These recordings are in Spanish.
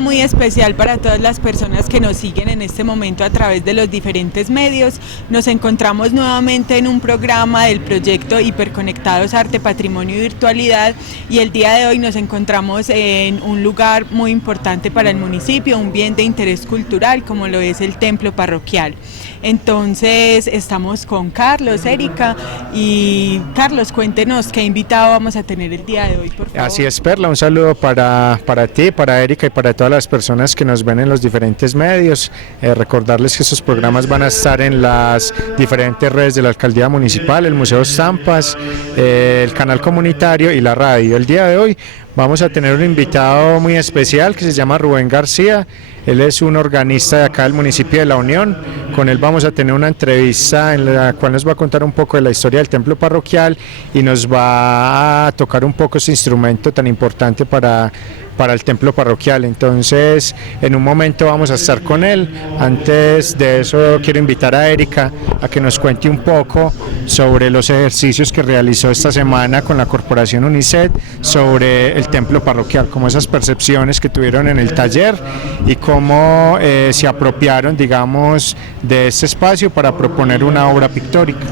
Muy especial para todas las personas que nos siguen en este momento a través de los diferentes medios. Nos encontramos nuevamente en un programa del proyecto Hiperconectados Arte, Patrimonio y Virtualidad, y el día de hoy nos encontramos en un lugar muy importante para el municipio, un bien de interés cultural como lo es el templo parroquial. Entonces estamos con Carlos, Erika, y Carlos, cuéntenos qué invitado vamos a tener el día de hoy, por favor. Así es, Perla, un saludo para ti, para Erika y para todas las personas que nos ven en los diferentes medios. Recordarles que estos programas van a estar en las diferentes redes de la Alcaldía Municipal, el Museo Estampas, el canal comunitario y la radio. El día de hoy vamos a tener un invitado muy especial que se llama Rubén García. Él es un organista de acá del municipio de La Unión. Con él vamos a tener una entrevista en la cual nos va a contar un poco de la historia del templo parroquial y nos va a tocar un poco este instrumento tan importante para el templo parroquial. Entonces en un momento vamos a estar con él. Antes de eso quiero invitar a Erika a que nos cuente un poco sobre los ejercicios que realizó esta semana con la Corporación UNICED sobre el templo parroquial, como esas percepciones que tuvieron en el taller y cómo se apropiaron, digamos, de este espacio para proponer una obra pictórica.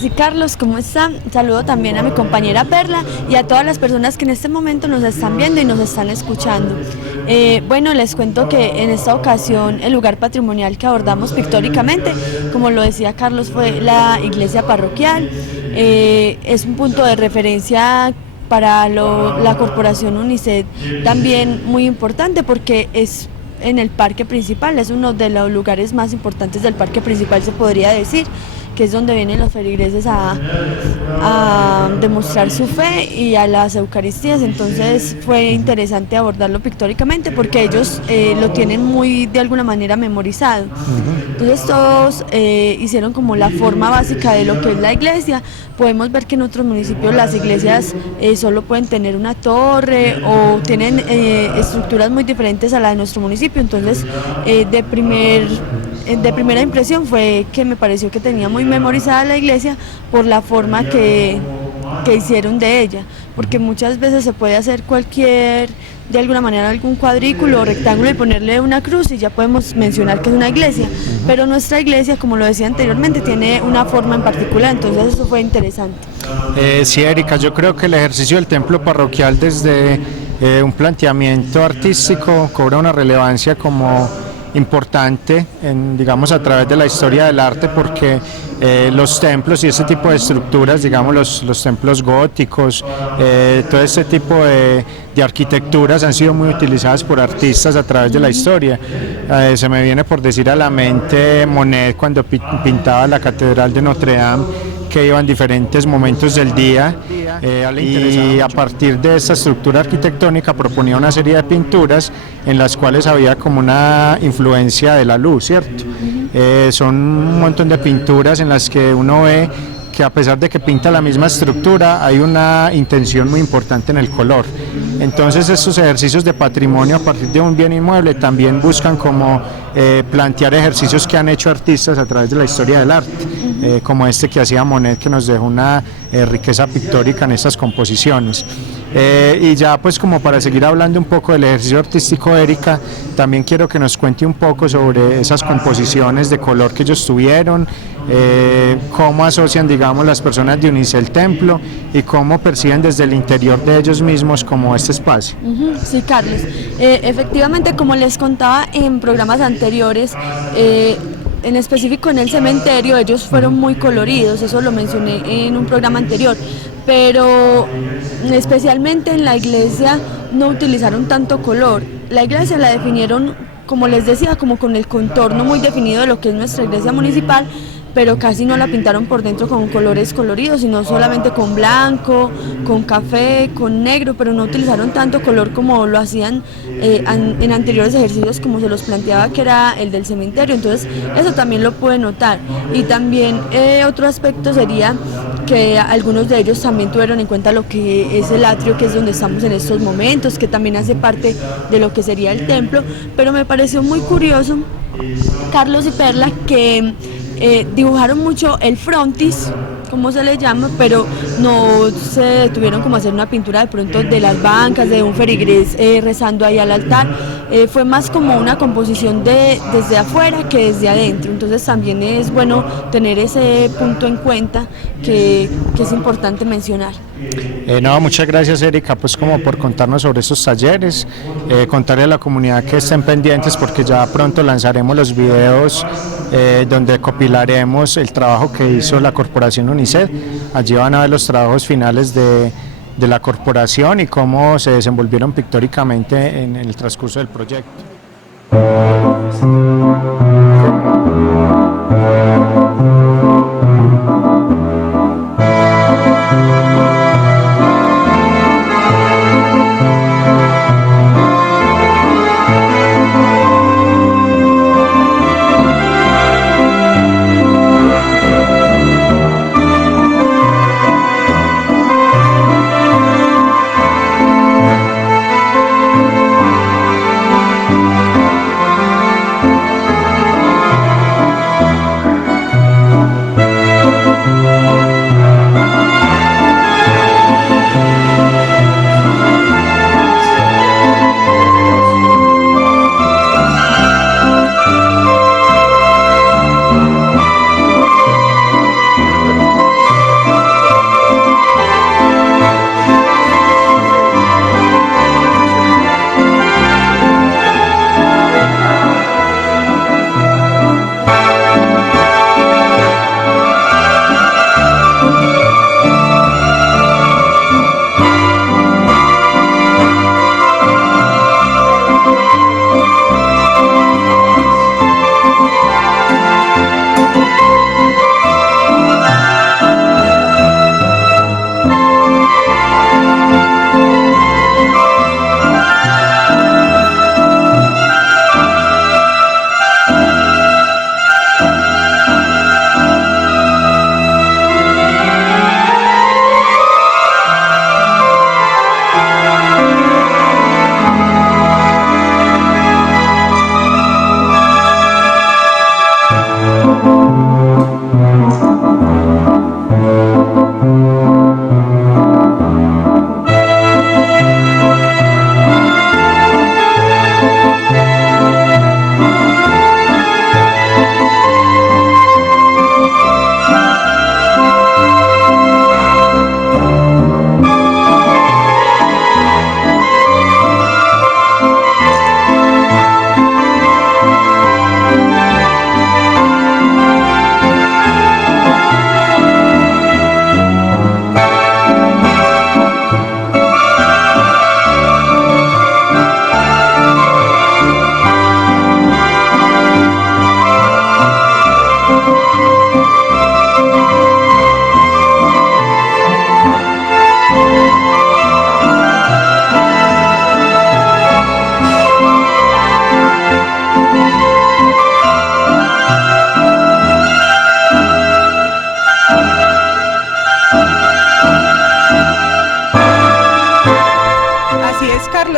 Sí, Carlos, ¿cómo está? Saludo también a mi compañera Perla y a todas las personas que en este momento nos están viendo y nos están escuchando. Bueno, les cuento que en esta ocasión el lugar patrimonial que abordamos pictóricamente, como lo decía Carlos, fue la iglesia parroquial. Es un punto de referencia para la Corporación UNICED, también muy importante porque es en el parque principal, es uno de los lugares más importantes del parque principal, se podría decir, que es donde vienen los feligreses a demostrar su fe y a las Eucaristías. Entonces fue interesante abordarlo pictóricamente porque ellos lo tienen muy de alguna manera memorizado. Entonces todos hicieron como la forma básica de lo que es la iglesia. Podemos ver que en otros municipios las iglesias solo pueden tener una torre o tienen estructuras muy diferentes a la de nuestro municipio. Entonces de primera impresión fue que me pareció que tenía muy memorizada la iglesia por la forma que hicieron de ella, porque muchas veces se puede hacer de alguna manera algún cuadrículo o rectángulo y ponerle una cruz y ya podemos mencionar que es una iglesia, pero nuestra iglesia, como lo decía anteriormente, tiene una forma en particular, entonces eso fue interesante. Sí, Erika, yo creo que el ejercicio del templo parroquial desde un planteamiento artístico cobra una relevancia como importante, digamos, a través de la historia del arte, porque los templos y ese tipo de estructuras, digamos los templos góticos, todo este tipo de arquitecturas han sido muy utilizadas por artistas a través de la historia. Se me viene por decir a la mente Monet cuando pintaba la Catedral de Notre Dame, que iba en diferentes momentos del día y a partir de esta estructura arquitectónica proponía una serie de pinturas en las cuales había como una influencia de la luz, ¿cierto? Son un montón de pinturas en las que uno ve que a pesar de que pinta la misma estructura, hay una intención muy importante en el color. Entonces estos ejercicios de patrimonio a partir de un bien inmueble también buscan como plantear ejercicios que han hecho artistas a través de la historia del arte, como este que hacía Monet, que nos dejó una riqueza pictórica en estas composiciones. Y ya pues como para seguir hablando un poco del ejercicio artístico, Erika, también quiero que nos cuente un poco sobre esas composiciones de color que ellos tuvieron, cómo asocian, digamos, las personas de UNICE el templo y cómo perciben desde el interior de ellos mismos como este espacio. Sí, Carlos. Efectivamente, como les contaba en programas anteriores, en específico en el cementerio, ellos fueron muy coloridos, eso lo mencioné en un programa anterior, pero especialmente en la iglesia no utilizaron tanto color. La iglesia la definieron, como les decía, como con el contorno muy definido de lo que es nuestra iglesia municipal, pero casi no la pintaron por dentro con colores coloridos, sino solamente con blanco, con café, con negro, pero no utilizaron tanto color como lo hacían en anteriores ejercicios, como se los planteaba, que era el del cementerio. Entonces eso también lo pude notar. Y también otro aspecto sería que algunos de ellos también tuvieron en cuenta lo que es el atrio, que es donde estamos en estos momentos, que también hace parte de lo que sería el templo, pero me pareció muy curioso, Carlos y Perla, que dibujaron mucho el frontis, como se le llama, pero no se detuvieron como a hacer una pintura de pronto de las bancas, de un ferigrés rezando ahí al altar. Fue más como una composición desde afuera que desde adentro, entonces también es bueno tener ese punto en cuenta que es importante mencionar. No, muchas gracias, Erika, pues como por contarnos sobre estos talleres, contarle a la comunidad que estén pendientes porque ya pronto lanzaremos los videos donde compilaremos el trabajo que hizo la Corporación UNICEF. Allí van a ver los trabajos finales de la corporación y cómo se desenvolvieron pictóricamente en el transcurso del proyecto.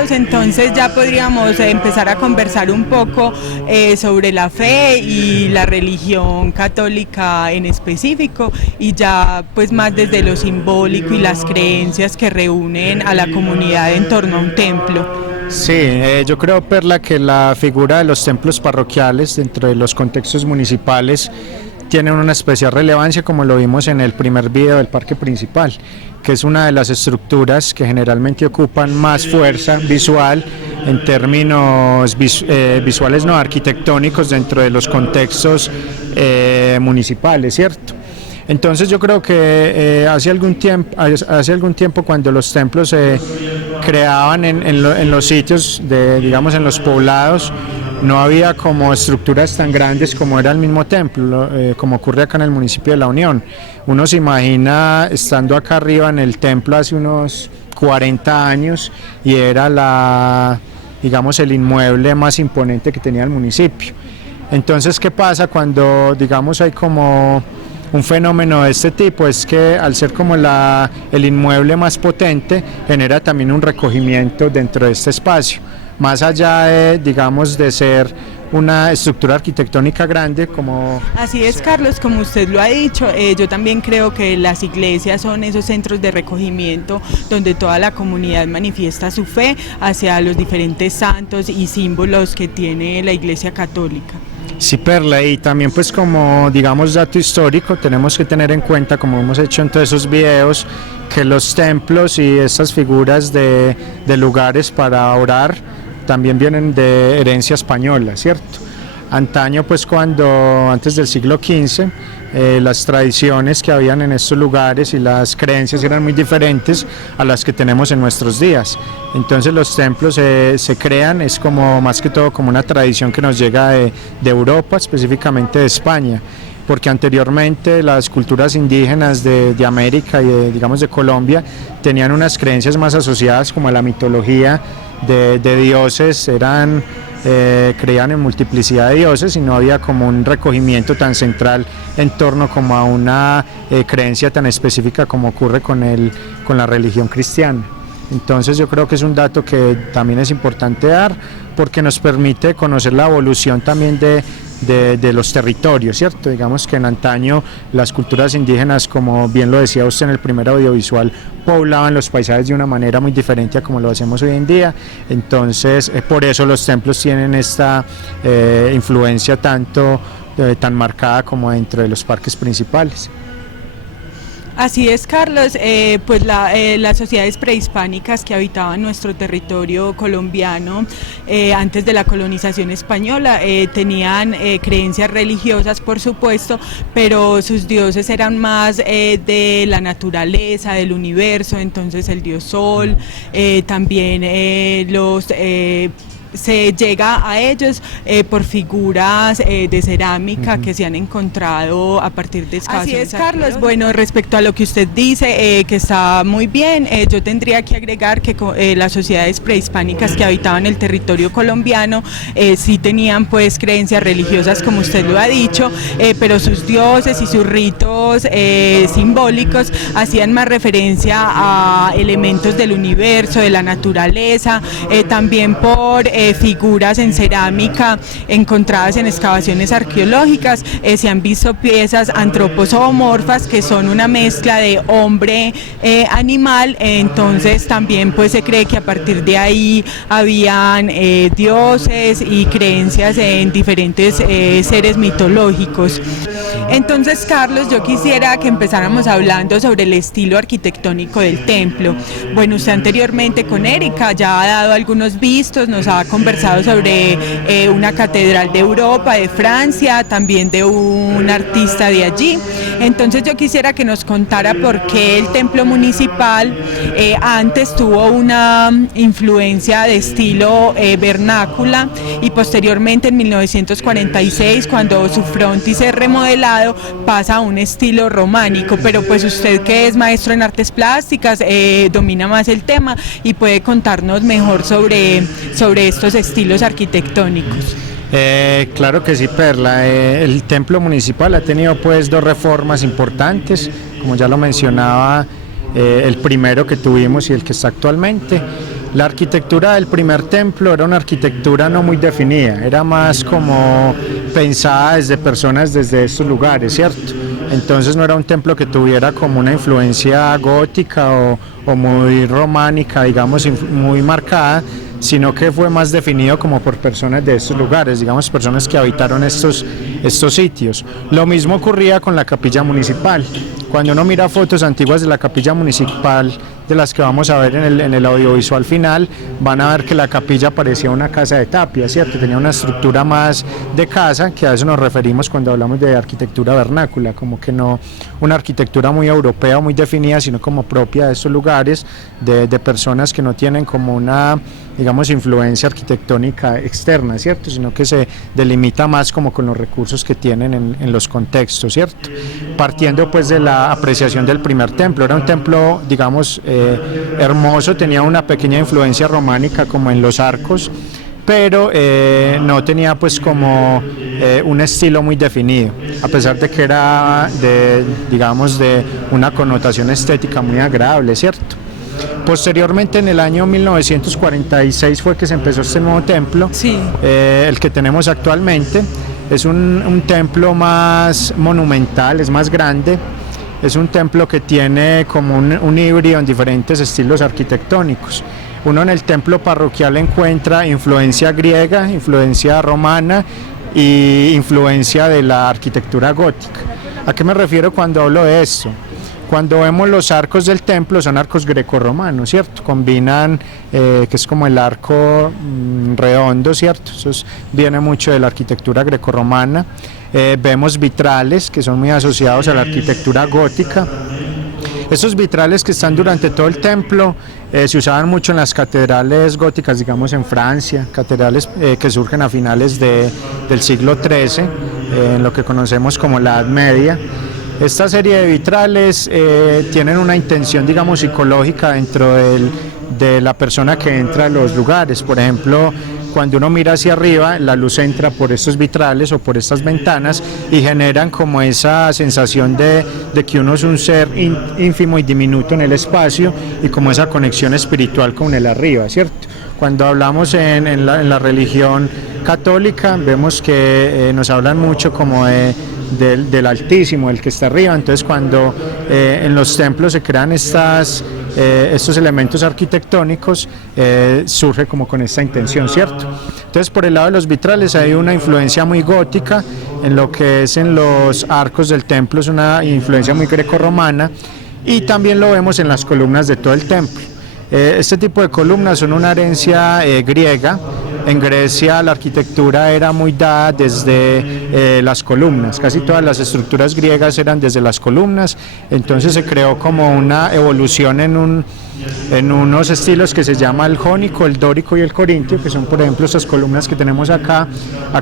Entonces ya podríamos empezar a conversar un poco sobre la fe y la religión católica en específico, y ya pues más desde lo simbólico y las creencias que reúnen a la comunidad en torno a un templo. Sí, yo creo, Perla, que la figura de los templos parroquiales dentro de los contextos municipales tienen una especial relevancia, como lo vimos en el primer video del parque principal, que es una de las estructuras que generalmente ocupan más fuerza visual en términos visuales, no arquitectónicos, dentro de los contextos municipales, ¿cierto? Entonces yo creo que hace algún tiempo cuando los templos se creaban en los sitios, digamos en los poblados, no había como estructuras tan grandes como era el mismo templo, como ocurre acá en el municipio de La Unión. Uno se imagina estando acá arriba en el templo hace unos 40 años y era digamos el inmueble más imponente que tenía el municipio. Entonces, ¿qué pasa cuando, digamos, hay como un fenómeno de este tipo? Es que al ser como el inmueble más potente, genera también un recogimiento dentro de este espacio, más allá de, digamos, de ser una estructura arquitectónica grande como... Así es, Carlos, como usted lo ha dicho, yo también creo que las iglesias son esos centros de recogimiento donde toda la comunidad manifiesta su fe hacia los diferentes santos y símbolos que tiene la Iglesia Católica. Sí, Perla, y también pues como digamos dato histórico tenemos que tener en cuenta, como hemos hecho en todos esos videos, que los templos y estas figuras de lugares para orar también vienen de herencia española, ¿cierto? Antaño, pues antes del siglo XV, las tradiciones que habían en estos lugares y las creencias eran muy diferentes a las que tenemos en nuestros días. Entonces los templos se crean, es como más que todo como una tradición que nos llega de Europa, específicamente de España, porque anteriormente las culturas indígenas de América y digamos de Colombia tenían unas creencias más asociadas como a la mitología de dioses, creían en multiplicidad de dioses y no había como un recogimiento tan central en torno como a una creencia tan específica como ocurre con la religión cristiana. Entonces yo creo que es un dato que también es importante dar, porque nos permite conocer la evolución también de los territorios, ¿cierto? Digamos que en antaño las culturas indígenas, como bien lo decía usted en el primer audiovisual, poblaban los paisajes de una manera muy diferente a como lo hacemos hoy en día. Entonces por eso los templos tienen esta influencia tan marcada como dentro de los parques principales. Así es, Carlos, pues las sociedades prehispánicas que habitaban nuestro territorio colombiano antes de la colonización española tenían creencias religiosas, por supuesto, pero sus dioses eran más de la naturaleza, del universo. Entonces el dios Sol, también se llega a ellos por figuras de cerámica que se han encontrado a partir de excavaciones. Así es, Carlos. Bueno, respecto a lo que usted dice, que está muy bien, yo tendría que agregar que las sociedades prehispánicas que habitaban el territorio colombiano sí tenían pues creencias religiosas, como usted lo ha dicho, pero sus dioses y sus ritos simbólicos hacían más referencia a elementos del universo, de la naturaleza, también por figuras en cerámica encontradas en excavaciones arqueológicas. Se han visto piezas antropozoomorfas que son una mezcla de hombre animal, entonces también pues se cree que a partir de ahí habían dioses y creencias en diferentes seres mitológicos. Entonces, Carlos, yo quisiera que empezáramos hablando sobre el estilo arquitectónico del templo. Bueno, usted anteriormente con Erika ya ha dado algunos vistos, nos ha conversado sobre una catedral de Europa, de Francia, también de un artista de allí. Entonces yo quisiera que nos contara por qué el templo municipal antes tuvo una influencia de estilo vernácula y posteriormente en 1946, cuando su frontis es remodelado, pasa a un estilo románico. Pero pues usted, que es maestro en artes plásticas, domina más el tema y puede contarnos mejor sobre estos estilos arquitectónicos. Claro que sí, Perla. El templo municipal ha tenido pues dos reformas importantes, como ya lo mencionaba, el primero que tuvimos y el que está actualmente. La arquitectura del primer templo era una arquitectura no muy definida, era más como pensada desde personas desde estos lugares, ¿cierto? Entonces no era un templo que tuviera como una influencia gótica o muy románica, digamos, muy marcada, sino que fue más definido como por personas de estos lugares, digamos personas que habitaron estos sitios. Lo mismo ocurría con la capilla municipal. Cuando uno mira fotos antiguas de la capilla municipal, de las que vamos a ver en el audiovisual final, van a ver que la capilla parecía una casa de tapia, ¿cierto? Tenía una estructura más de casa, que a eso nos referimos cuando hablamos de arquitectura vernácula, como que no una arquitectura muy europea, muy definida, sino como propia de estos lugares, de personas que no tienen como una, digamos, influencia arquitectónica externa, ¿cierto? Sino que se delimita más como con los recursos que tienen en los contextos, ¿cierto? Partiendo pues de la apreciación del primer templo, era un templo, digamos, hermoso, tenía una pequeña influencia románica como en los arcos, pero no tenía pues como un estilo muy definido, a pesar de que era digamos de una connotación estética muy agradable, ¿cierto? Posteriormente, en el año 1946 fue que se empezó este nuevo templo, sí. El que tenemos actualmente. Es un templo más monumental, es más grande, es un templo que tiene como un híbrido en diferentes estilos arquitectónicos. Uno en el templo parroquial encuentra influencia griega, influencia romana y influencia de la arquitectura gótica. ¿A qué me refiero cuando hablo de esto? Cuando vemos los arcos del templo, son arcos grecorromanos, ¿cierto? Combinan, que es como el arco redondo, ¿cierto? Eso viene mucho de la arquitectura grecorromana. Vemos vitrales, que son muy asociados a la arquitectura gótica. Estos vitrales que están durante todo el templo se usaban mucho en las catedrales góticas, digamos en Francia, catedrales que surgen a finales del siglo XIII, en lo que conocemos como la Edad Media. Esta serie de vitrales tienen una intención, digamos, psicológica dentro de la persona que entra a los lugares. Por ejemplo, cuando uno mira hacia arriba, la luz entra por estos vitrales o por estas ventanas y generan como esa sensación de que uno es un ser ínfimo y diminuto en el espacio, y como esa conexión espiritual con el arriba, ¿cierto? Cuando hablamos en la religión católica, vemos que nos hablan mucho como del Altísimo, el que está arriba. Entonces cuando en los templos se crean estos elementos arquitectónicos, surge como con esta intención, ¿cierto? Entonces por el lado de los vitrales hay una influencia muy gótica, en lo que es en los arcos del templo es una influencia muy grecorromana, y también lo vemos en las columnas de todo el templo. Este tipo de columnas son una herencia griega. En Grecia la arquitectura era muy dada desde las columnas, casi todas las estructuras griegas eran desde las columnas, entonces se creó como una evolución en unos estilos que se llama el jónico, el dórico y el corintio, que son por ejemplo estas columnas que tenemos acá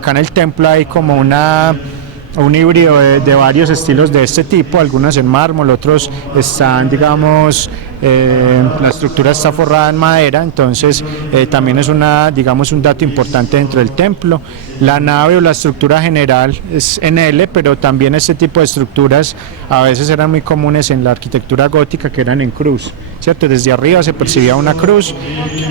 en el templo. Hay como un híbrido de varios estilos de este tipo, algunas en mármol, otros están, digamos, la estructura está forrada en madera, entonces también es digamos, un dato importante dentro del templo. La nave o la estructura general es en L, pero también este tipo de estructuras a veces eran muy comunes en la arquitectura gótica, que eran en cruz, ¿cierto? Desde arriba se percibía una cruz.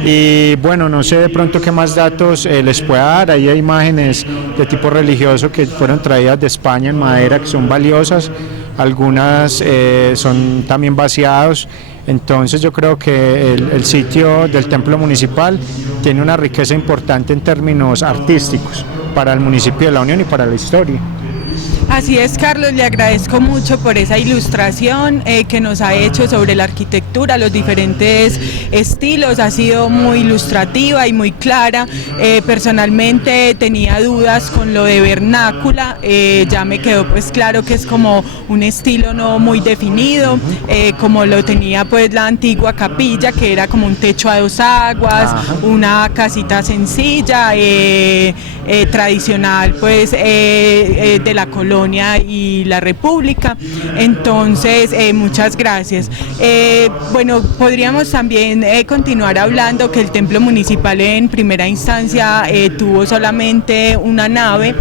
Y bueno, no sé de pronto qué más datos les pueda dar. Ahí hay imágenes de tipo religioso que fueron traídas de España en madera, que son valiosas, algunas son también vaciados. Entonces yo creo que el sitio del templo municipal tiene una riqueza importante en términos artísticos para el municipio de La Unión y para la historia. Así es, Carlos, le agradezco mucho por esa ilustración que nos ha hecho sobre la arquitectura, los diferentes estilos. Ha sido muy ilustrativa y muy clara. Personalmente tenía dudas con lo de vernácula, ya me quedó pues claro que es como un estilo no muy definido, como lo tenía pues la antigua capilla, que era como un techo a dos aguas, una casita sencilla, tradicional pues de la colonia y la República. Entonces muchas gracias. Bueno, podríamos también continuar hablando que el templo municipal en primera instancia tuvo solamente una nave,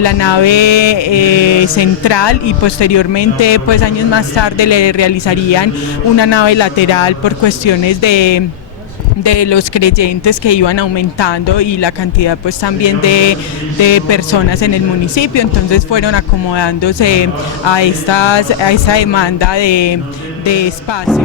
la nave central, y posteriormente pues años más tarde le realizarían una nave lateral por cuestiones de los creyentes que iban aumentando y la cantidad pues también de personas en el municipio. Entonces fueron acomodándose a esa demanda de espacio.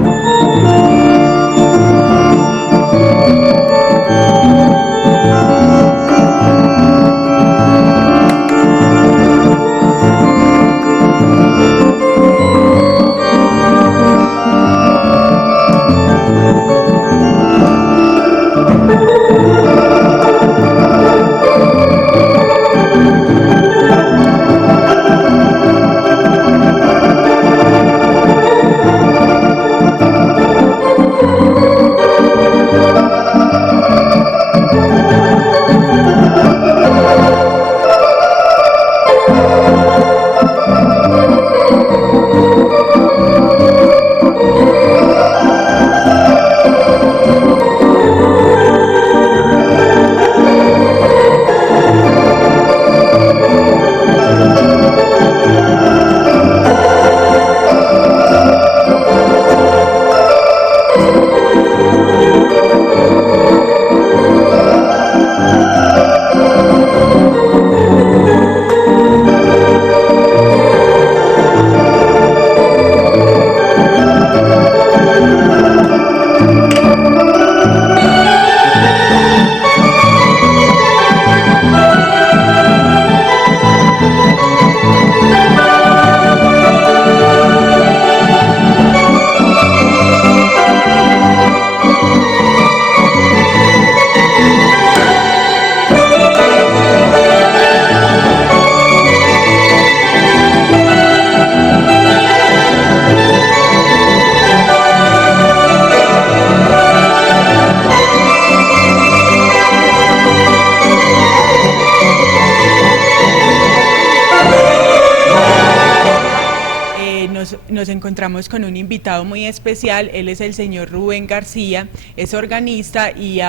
encontramos con un invitado muy especial. Él es el señor Rubén García, es organista y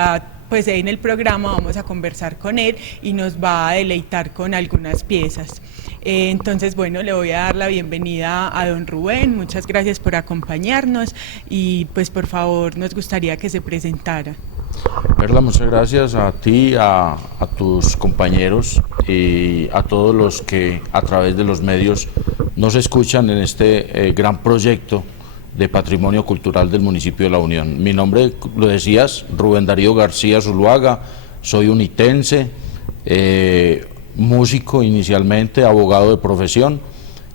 pues en el programa vamos a conversar con él y nos va a deleitar con algunas piezas. Entonces, bueno, le voy a dar la bienvenida a don Rubén. Muchas gracias por acompañarnos y pues por favor nos gustaría que se presentara. Perla, muchas gracias a ti, a tus compañeros y a todos los que a través de los medios nos escuchan en este gran proyecto de patrimonio cultural del municipio de La Unión. Mi nombre, lo decías, Rubén Darío García Zuluaga, soy unitense, músico inicialmente, abogado de profesión,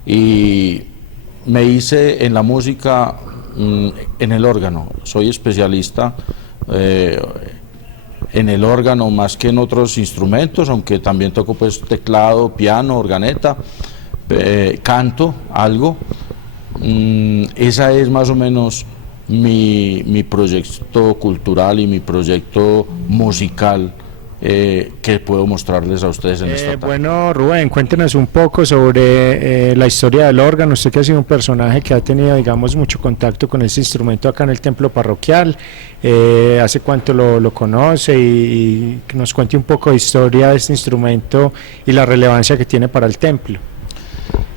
y me hice en la música en el órgano. Soy especialista en el órgano más que en otros instrumentos, aunque también toco pues teclado, piano, organeta, canto algo. Esa es más o menos mi proyecto cultural y mi proyecto musical que puedo mostrarles a ustedes en esta tarde. Bueno, Rubén, cuéntenos un poco sobre la historia del órgano. Usted que ha sido un personaje que ha tenido, digamos, mucho contacto con ese instrumento acá en el templo parroquial, ¿hace cuánto lo conoce? Y que nos cuente un poco de historia de este instrumento y la relevancia que tiene para el templo.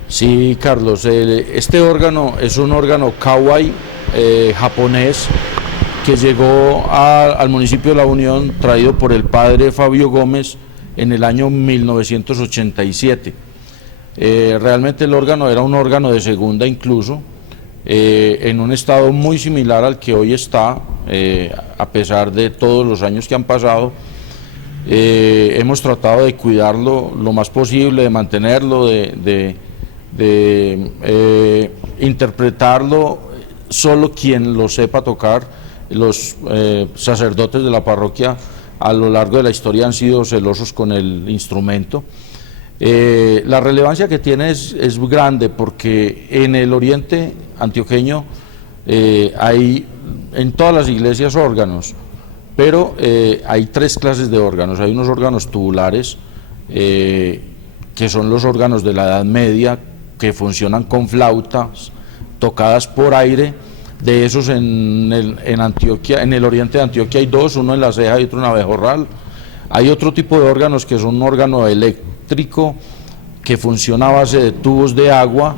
Sí, Carlos, este órgano es un órgano kawai japonés que llegó al municipio de La Unión traído por el padre Fabio Gómez en el año 1987. Realmente el órgano era un órgano de segunda incluso, en un estado muy similar al que hoy está, a pesar de todos los años que han pasado. Hemos tratado de cuidarlo lo más posible, de mantenerlo, de interpretarlo. Solo quien lo sepa tocar, los sacerdotes de la parroquia a lo largo de la historia han sido celosos con el instrumento. La relevancia que tiene es grande porque en el oriente antioqueño hay en todas las iglesias órganos, pero hay tres clases de órganos. Hay unos órganos tubulares que son los órganos de la Edad Media, que funcionan con flautas tocadas por aire. De esos en Antioquia, en el oriente de Antioquia hay dos, uno en La Ceja y otro en Abejorral. Hay otro tipo de órganos que son un órgano eléctrico que funciona a base de tubos de agua,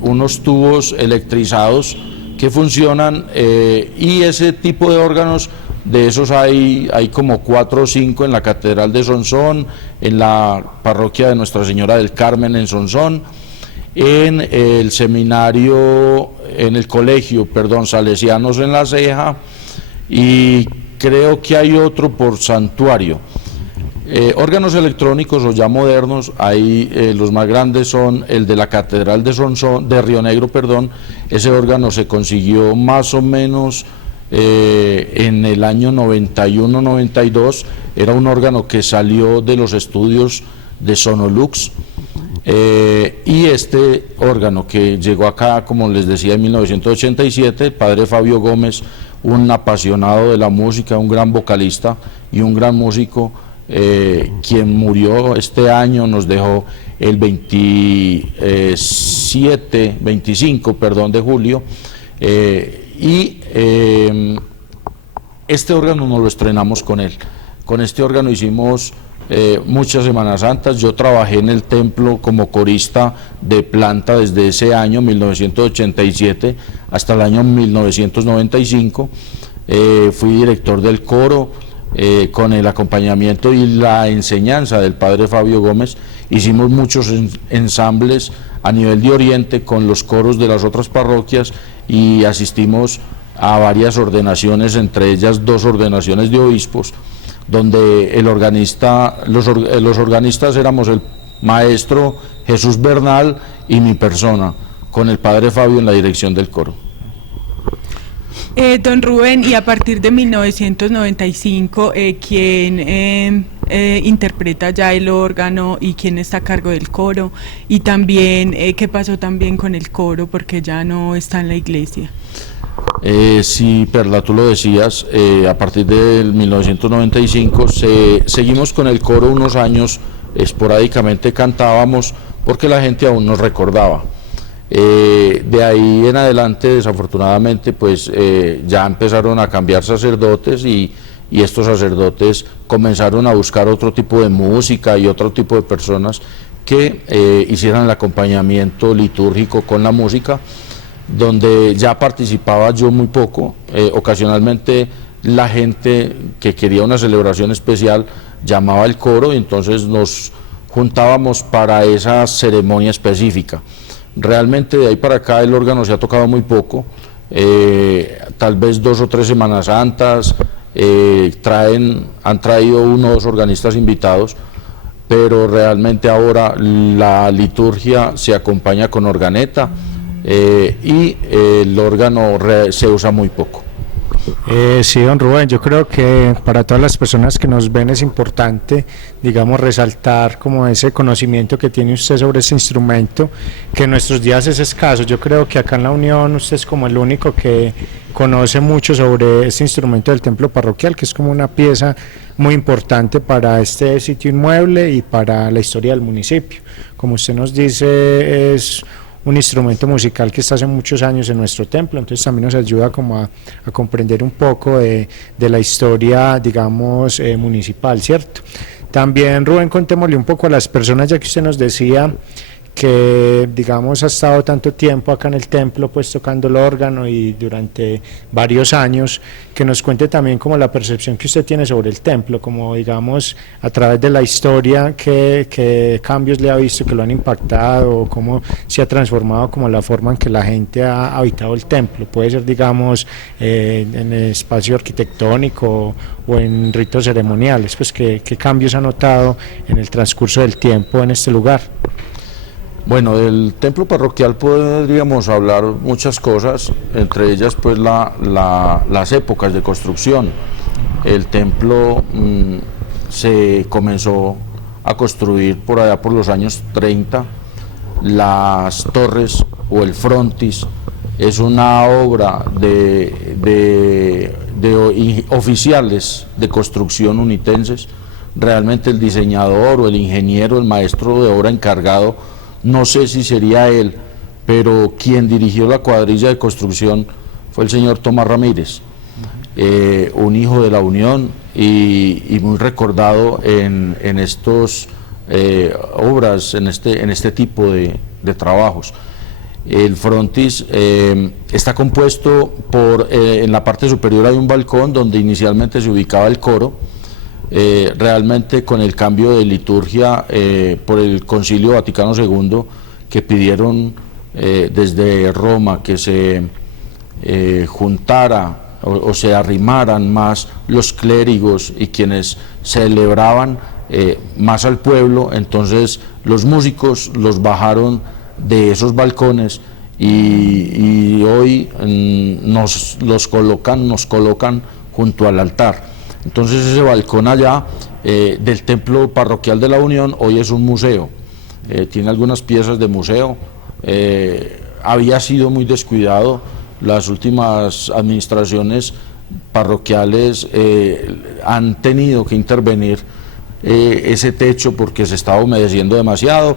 unos tubos electrizados que funcionan, y ese tipo de órganos, de esos hay como 4 o 5 en la Catedral de Sonsón, en la parroquia de Nuestra Señora del Carmen en Sonsón, en el seminario, en el colegio, Salesianos en La Ceja, y creo que hay otro por Santuario. Órganos electrónicos o ya modernos, ahí los más grandes son el de la Catedral de Sonsón, de Río Negro, ese órgano se consiguió más o menos en el año 91-92, era un órgano que salió de los estudios de Sonolux. Y este órgano que llegó acá, como les decía, en 1987, el padre Fabio Gómez, un apasionado de la música, un gran vocalista y un gran músico, quien murió este año, nos dejó el 25 de julio, y este órgano nos lo estrenamos con él. Con este órgano hicimos muchas Semanas Santas. Yo trabajé en el templo como corista de planta desde ese año 1987 hasta el año 1995. Fui director del coro, con el acompañamiento y la enseñanza del padre Fabio Gómez. Hicimos muchos ensambles a nivel de Oriente con los coros de las otras parroquias y asistimos a varias ordenaciones, entre ellas 2 ordenaciones de obispos, donde el organista, los organistas éramos el maestro Jesús Bernal y mi persona, con el padre Fabio en la dirección del coro. Don Rubén, y a partir de 1995, ¿quién interpreta ya el órgano y quién está a cargo del coro? Y también, ¿qué pasó también con el coro? Porque ya no está en la iglesia. Sí, Perla, tú lo decías, a partir del 1995 seguimos con el coro unos años, esporádicamente cantábamos porque la gente aún nos recordaba. De ahí en adelante, desafortunadamente, pues ya empezaron a cambiar sacerdotes y estos sacerdotes comenzaron a buscar otro tipo de música y otro tipo de personas que hicieran el acompañamiento litúrgico con la música, donde ya participaba yo muy poco. Ocasionalmente la gente que quería una celebración especial llamaba al coro y entonces nos juntábamos para esa ceremonia específica. Realmente de ahí para acá el órgano se ha tocado muy poco, tal vez 2 o 3 Semanas Santas, han traído 1 o 2 organistas invitados, pero realmente ahora la liturgia se acompaña con organeta y el órgano se usa muy poco. Sí, don Rubén, yo creo que para todas las personas que nos ven es importante, digamos, resaltar como ese conocimiento que tiene usted sobre ese instrumento, que en nuestros días es escaso. Yo creo que acá en la Unión usted es como el único que conoce mucho sobre este instrumento del templo parroquial, que es como una pieza muy importante para este sitio inmueble y para la historia del municipio. Como usted nos dice, es un instrumento musical que está hace muchos años en nuestro templo, entonces también nos ayuda como a comprender un poco de la historia, digamos, municipal, ¿cierto? También, Rubén, contémosle un poco a las personas, ya que usted nos decía que, digamos, ha estado tanto tiempo acá en el templo, pues tocando el órgano y durante varios años, que nos cuente también como la percepción que usted tiene sobre el templo, como, digamos, a través de la historia, qué cambios le ha visto que lo han impactado, cómo se ha transformado como la forma en que la gente ha habitado el templo. Puede ser, digamos, en el espacio arquitectónico o en ritos ceremoniales, pues qué cambios ha notado en el transcurso del tiempo en este lugar. Bueno, del templo parroquial podríamos hablar muchas cosas, entre ellas pues las épocas de construcción. El templo se comenzó a construir por allá por los años 30, las torres o el frontis es una obra de oficiales de construcción unitenses. Realmente el diseñador o el ingeniero, el maestro de obra encargado, no sé si sería él, pero quien dirigió la cuadrilla de construcción fue el señor Tomás Ramírez, un hijo de la Unión y muy recordado en estas obras, en este tipo de trabajos. El frontis está compuesto por, en la parte superior hay un balcón donde inicialmente se ubicaba el coro. Realmente con el cambio de liturgia por el Concilio Vaticano II, que pidieron desde Roma que se juntara o se arrimaran más los clérigos y quienes celebraban más al pueblo, entonces los músicos los bajaron de esos balcones y hoy nos colocan junto al altar. Entonces ese balcón allá del templo parroquial de la Unión hoy es un museo, tiene algunas piezas de museo, había sido muy descuidado, las últimas administraciones parroquiales han tenido que intervenir ese techo porque se estaba humedeciendo demasiado.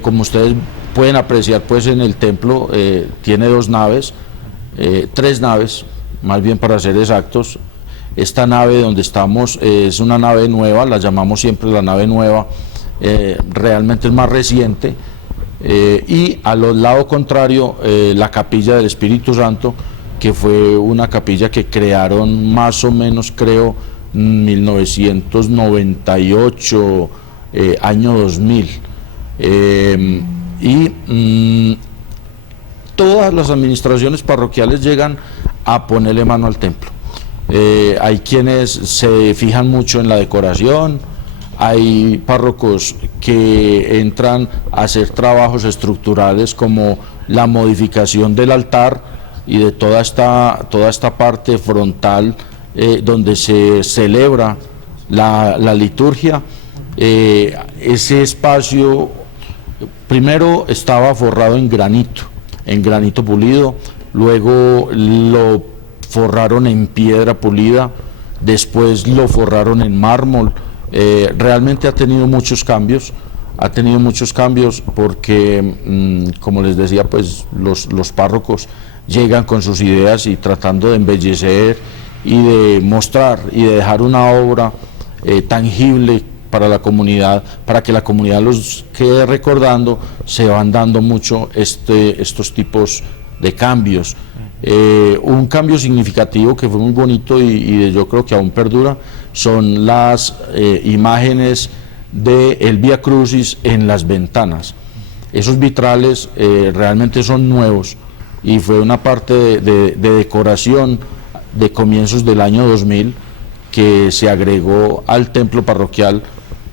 Como ustedes pueden apreciar, pues en el templo tiene 2 naves, 3 naves, más bien para ser exactos. Esta nave donde estamos es una nave nueva, la llamamos siempre la nave nueva, realmente es más reciente, y al lado contrario la capilla del Espíritu Santo, que fue una capilla que crearon más o menos, creo, 1998, año 2000, todas las administraciones parroquiales llegan a ponerle mano al templo. Hay quienes se fijan mucho en la decoración, hay párrocos que entran a hacer trabajos estructurales como la modificación del altar y de toda esta parte frontal donde se celebra la liturgia. Ese espacio primero estaba forrado en granito pulido, luego lo forraron en piedra pulida, después lo forraron en mármol. Realmente ha tenido muchos cambios. ha tenido muchos cambios porque, como les decía, pues los párrocos llegan con sus ideas y tratando de embellecer y de mostrar y de dejar una obra tangible para la comunidad, para que la comunidad los quede recordando. Se van dando mucho estos tipos de cambios. Un cambio significativo que fue muy bonito y yo creo que aún perdura son las imágenes del Vía Crucis en las ventanas. Esos vitrales realmente son nuevos y fue una parte de decoración de comienzos del año 2000 que se agregó al templo parroquial,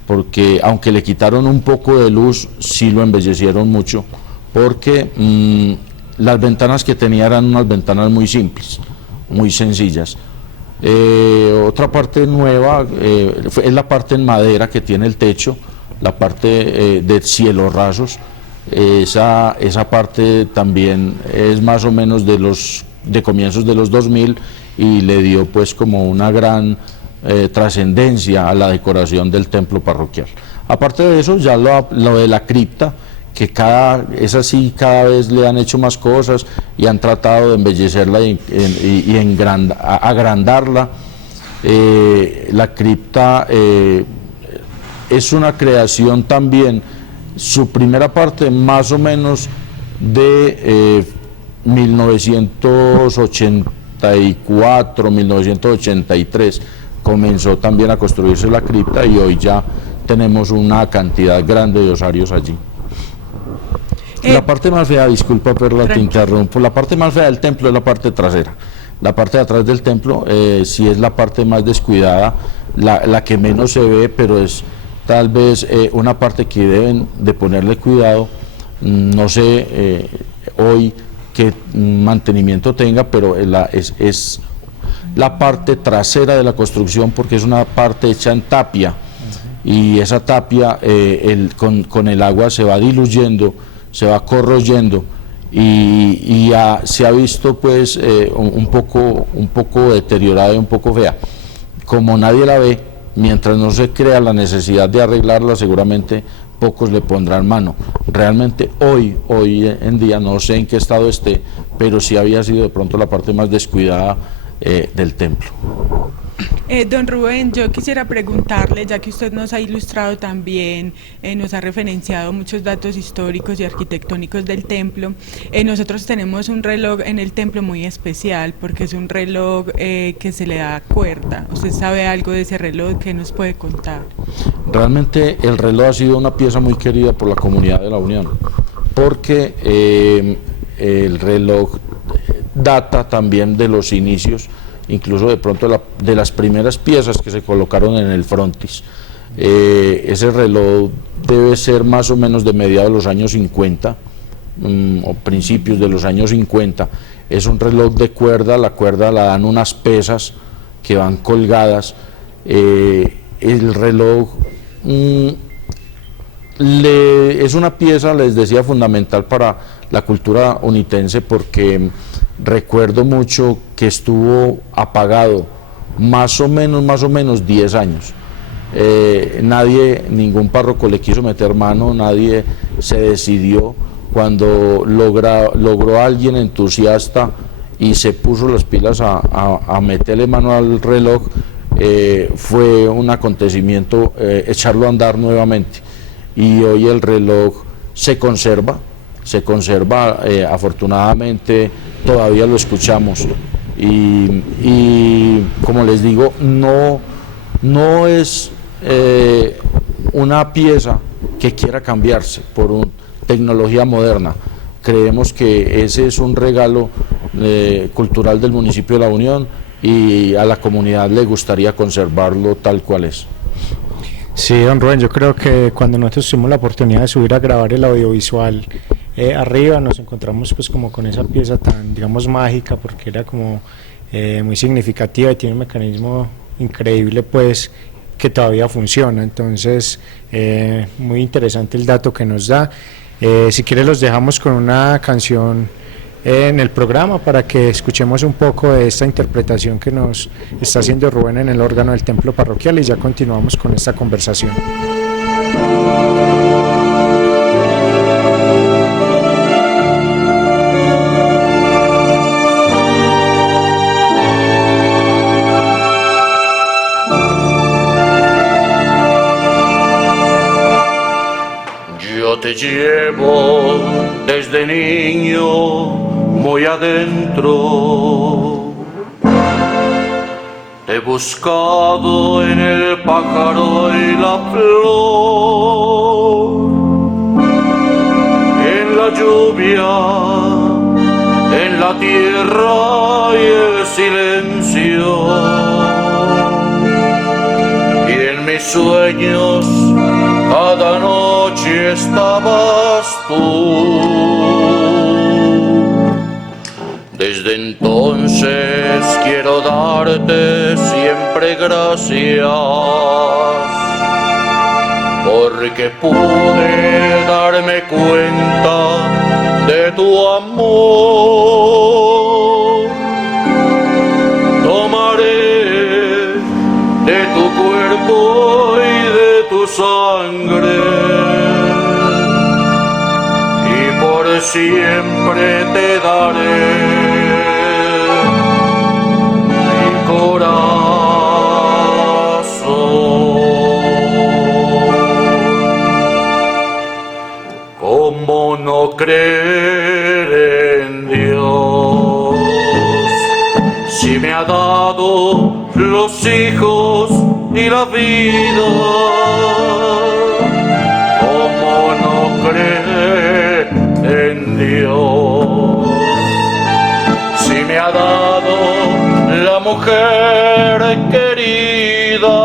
porque aunque le quitaron un poco de luz, sí lo embellecieron mucho, porque las ventanas que tenía eran unas ventanas muy simples, muy sencillas. Otra parte nueva es la parte en madera que tiene el techo, la parte de cielos rasos. Esa parte también es más o menos de comienzos de los 2000 y le dio pues como una gran trascendencia a la decoración del templo parroquial. Aparte de eso, ya lo de la cripta, que esa sí cada vez le han hecho más cosas y han tratado de embellecerla y agrandarla. La cripta es una creación también, su primera parte más o menos de 1984, 1983, comenzó también a construirse la cripta y hoy ya tenemos una cantidad grande de osarios allí. La parte más fea, disculpa Perla, te interrumpo, la parte más fea del templo es la parte trasera. La parte de atrás del templo sí es la parte más descuidada, la que menos se ve, pero es tal vez una parte que deben de ponerle cuidado. No sé hoy qué mantenimiento tenga, pero es la parte trasera de la construcción, porque es una parte hecha en tapia y esa tapia con el agua se va diluyendo, se va corroyendo y se ha visto pues un poco deteriorada y un poco fea. Como nadie la ve, mientras no se crea la necesidad de arreglarla, seguramente pocos le pondrán mano. Realmente hoy en día no sé en qué estado esté, pero sí había sido de pronto la parte más descuidada del templo. Don Rubén, yo quisiera preguntarle, ya que usted nos ha ilustrado también, nos ha referenciado muchos datos históricos y arquitectónicos del templo, nosotros tenemos un reloj en el templo muy especial, porque es un reloj que se le da cuerda. ¿Usted sabe algo de ese reloj? ¿Qué nos puede contar? Realmente el reloj ha sido una pieza muy querida por la comunidad de la Unión, porque el reloj data también de los inicios, incluso de pronto de las primeras piezas que se colocaron en el frontis. Ese reloj debe ser más o menos de mediados de los años 50 o principios de los años 50. Es un reloj de cuerda, la cuerda la dan unas pesas que van colgadas. El reloj es una pieza, les decía, fundamental para la cultura unitense, porque recuerdo mucho que estuvo apagado más o menos 10 años. Ningún párroco le quiso meter mano, nadie se decidió. Cuando logró alguien entusiasta y se puso las pilas a meterle mano al reloj, fue un acontecimiento echarlo a andar nuevamente. Y hoy el reloj se conserva, afortunadamente todavía lo escuchamos y como les digo, no es una pieza que quiera cambiarse por tecnología moderna. Creemos que ese es un regalo cultural del municipio de La Unión y a la comunidad le gustaría conservarlo tal cual es. Sí, don Rubén, yo creo que cuando nosotros tuvimos la oportunidad de subir a grabar el audiovisual arriba, nos encontramos pues como con esa pieza tan, digamos, mágica, porque era como muy significativa y tiene un mecanismo increíble pues que todavía funciona. Entonces muy interesante el dato que nos da. Si quiere los dejamos con una canción en el programa para que escuchemos un poco de esta interpretación que nos está haciendo Rubén en el órgano del templo parroquial y ya continuamos con esta conversación. te llevo desde niño muy adentro. Te he buscado en el pájaro y la flor, en la lluvia, en la tierra y el silencio. Y en mis sueños cada noche estabas tú. Desde entonces quiero darte siempre gracias, porque pude darme cuenta de tu amor. Tomaré de tu cuerpo y de tu sangre, y por siempre te daré mi corazón. ¿Cómo no creer en Dios si me ha dado los hijos y la vida? ¿Cómo no creer en Dios si me ha dado la mujer querida?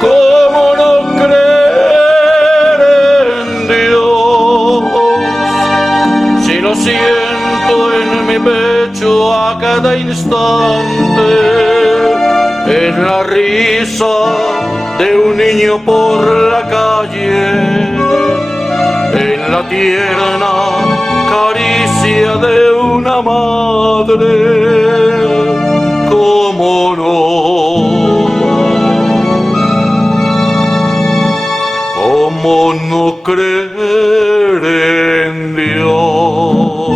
¿Cómo no creer en Dios si lo siento en mi pecho a cada instante, en la risa de un niño por la calle, en la tierna caricia de una madre? ¿Cómo no? ¿Cómo no creer en Dios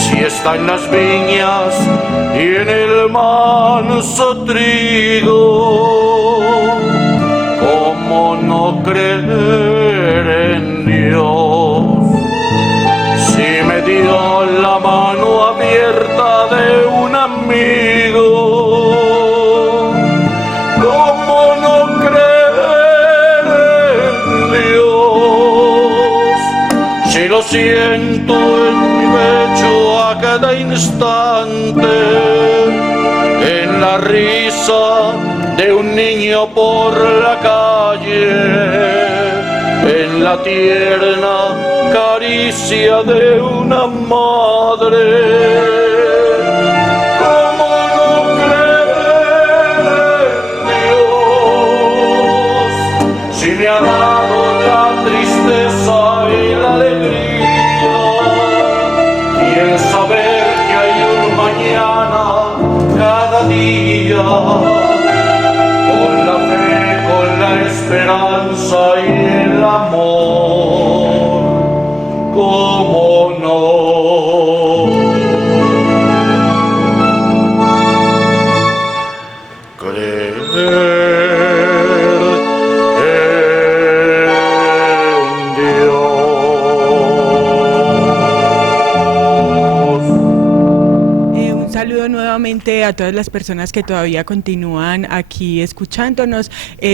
si está en las viñas y en el manso trigo? ¿Cómo no creer en Dios si me dio la mano abierta de un amigo? ¿Cómo no creer en Dios si lo siento en mi pecho a cada instante, en la risa de un niño por la calle, en la tierna caricia de una madre? ¿Cómo no creer en Dios si me ha dado la tristeza y la alegría, y el saber que hay un mañana cada día? Con la fe, con la esperanza y el amor, ¿cómo no? Creer en Dios. Un saludo nuevamente a todas las personas que todavía continúan aquí escuchándonos.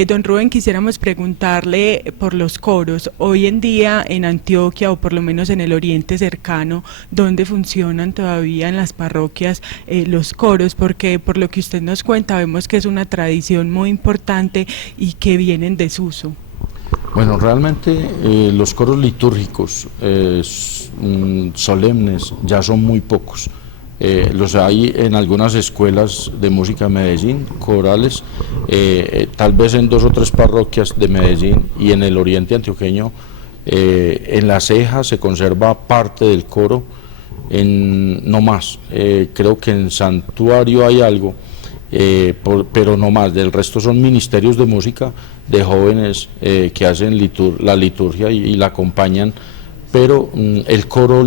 Don Rubén, quisiéramos preguntarle por los coros. Hoy en día en Antioquia, o por lo menos en el oriente cercano, ¿dónde funcionan todavía en las parroquias los coros? Porque por lo que usted nos cuenta vemos que es una tradición muy importante y que viene en desuso. Bueno, realmente los coros litúrgicos solemnes ya son muy pocos. Los hay en algunas escuelas de música de Medellín, corales, tal vez en 2 o 3 parroquias de Medellín, y en el oriente antioqueño, en La Ceja se conserva parte del coro, no más. Creo que en Santuario hay algo, pero no más. Del resto son ministerios de música de jóvenes que hacen la liturgia y la acompañan, pero el coro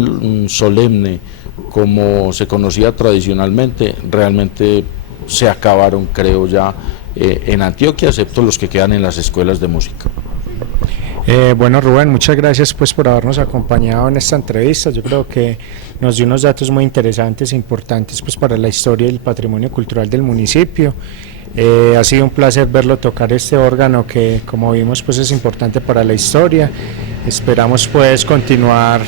solemne, como se conocía tradicionalmente, realmente se acabaron, creo, ya en Antioquia, excepto los que quedan en las escuelas de música. Bueno, Rubén, muchas gracias pues por habernos acompañado en esta entrevista. Yo creo que nos dio unos datos muy interesantes e importantes pues para la historia y el patrimonio cultural del municipio. Ha sido un placer verlo tocar este órgano que, como vimos, pues es importante para la historia. Esperamos pues continuar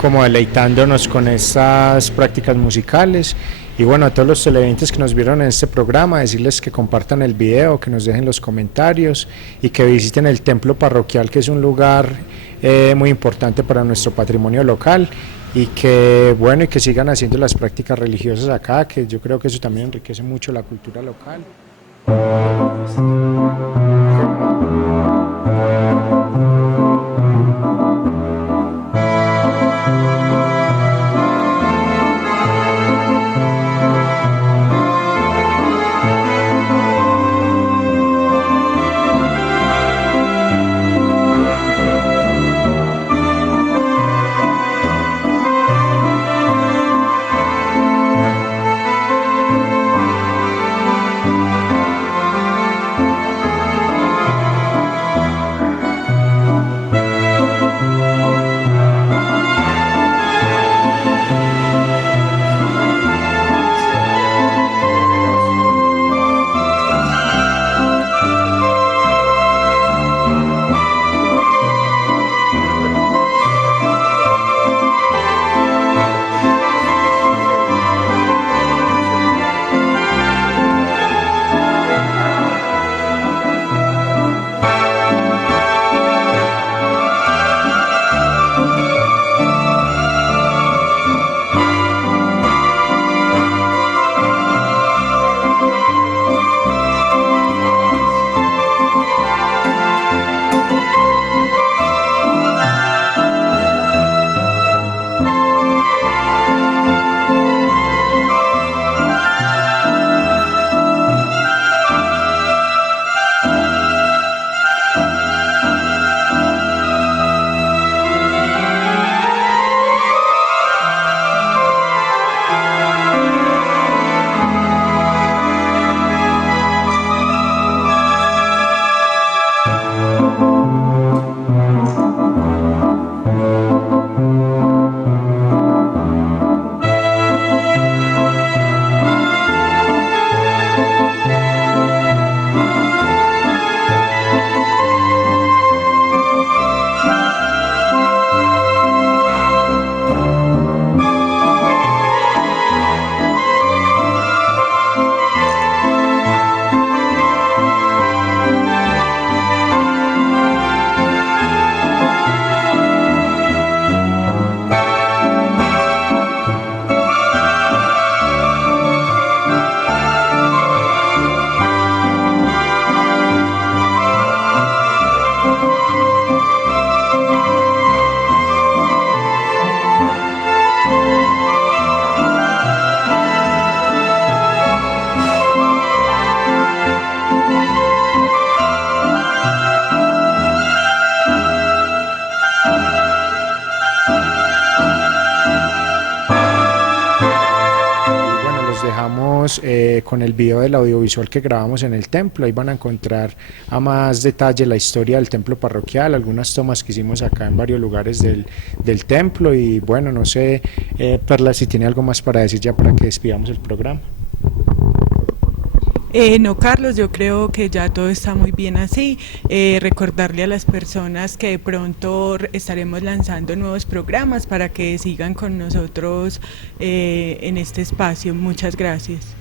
como deleitándonos con estas prácticas musicales. Y bueno, a todos los televidentes que nos vieron en este programa, decirles que compartan el video, que nos dejen los comentarios y que visiten el templo parroquial, que es un lugar muy importante para nuestro patrimonio local, y que bueno, y que sigan haciendo las prácticas religiosas acá, que yo creo que eso también enriquece mucho la cultura local. Con el video del audiovisual que grabamos en el templo. Ahí van a encontrar a más detalle la historia del templo parroquial, algunas tomas que hicimos acá en varios lugares del templo. Y bueno, no sé, Perla, si tiene algo más para decir ya para que despidamos el programa. No, Carlos, yo creo que ya todo está muy bien así. Recordarle a las personas que de pronto estaremos lanzando nuevos programas para que sigan con nosotros en este espacio. Muchas gracias.